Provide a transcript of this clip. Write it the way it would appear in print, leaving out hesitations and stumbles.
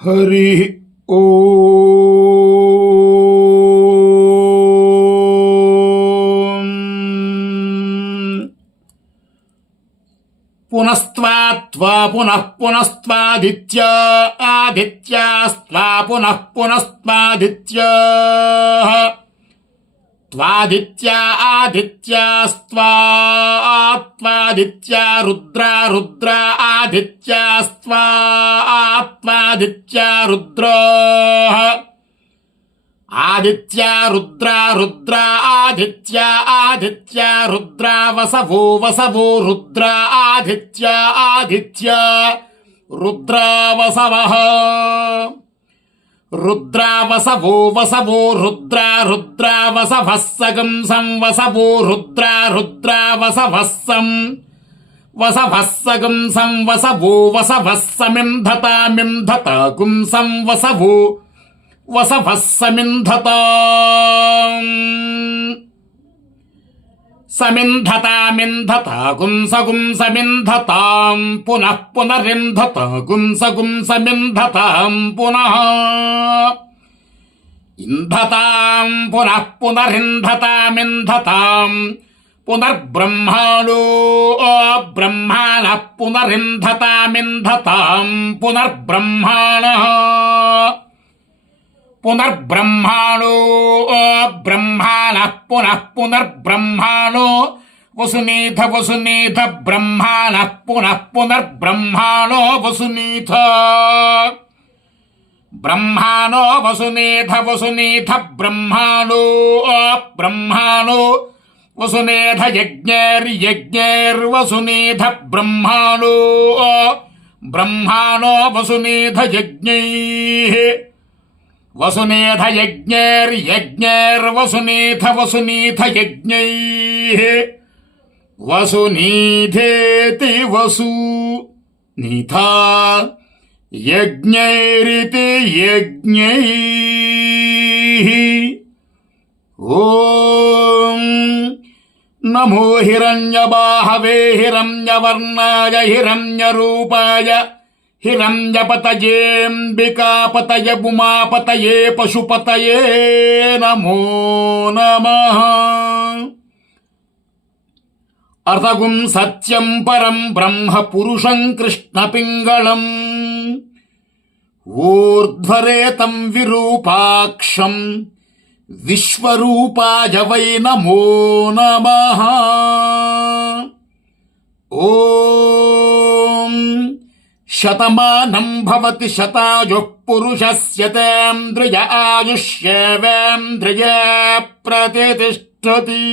హరి ఓం. పునస్త్వా పునః పునస్త్వాదిత్య ఆదిత్యాస్త్వా పునః పునస్త్వాదిత్య త్వాదిత్య ఆదిత్యాస్త్వాదిత్య రుద్ర రుద్ర ఆదిత్యాస్త్వాదిత్య రుద్ర ఆదిత్య రుద్ర రుద్ర ఆదిత్య రుద్ర వసవో వసవో రుద్ర ఆదిత్య రుద్ర వసవః రుద్ర వసవో వసవో రుద్ర రుద్ర వసవః సగం సంవసవో రుద్ర రుద్ర వసవః వసవః సంవసవో వసవః సమింధత సంవసవో వసవః సమింధతాం సమింధతాం పునః పునరింధతాం సమింధతాం పునః ఇంధతాం పునః పునరింధతామింధతాం పునర్బ్రహ్మాణో బ్రహ్మాణః పునరింధతామింధతాం పునర్బ్రహ్మాణః పునర్బ్రహ్మాణో బ్రహ్మాణః పునః పునర్బ్రహ్మాణో వసునీథ వసునీథ బ్రహ్మాణః పునః పునర్బ్రహ్మాణో వసునీథ బ్రహ్మాణో వసునీథ వసునీథ బ్రహ్మాణో బ్రహ్మాణో వసునేధ యజ్ఞైర్యజ్ఞైర్వసునీథ బ్రహ్మాణో బ్రహ్మాణో వసునీథ యజ్ఞైః వసునేధ యజ్ఞైర్యజ్ఞైర్వసునీథ వసునీథ యజ్ఞైః వసునీథేతి వసునీథ యజ్ఞైరితి యజ్ఞైః. ఓం నమో హిరణ్యబాహవే హిరణ్యవర్ణాయ హిరణ్యరూపాయ హిరణ్యపతయేంబికాపతయ ఉమాపతయే పశుపతయే నమో నమః. అర్ధగుం సత్యం పరం బ్రహ్మ పురుషం కృష్ణపింగళం ఊర్ధ్వరేతం విరూపాక్షం విశ్వరూపాయ వై నమో నమః. ఓం శతమానం భవతి శతాయుః పురుషస్యతేంద్రియ ఆయుష్యేవేంద్రియ ప్రతిష్టతి.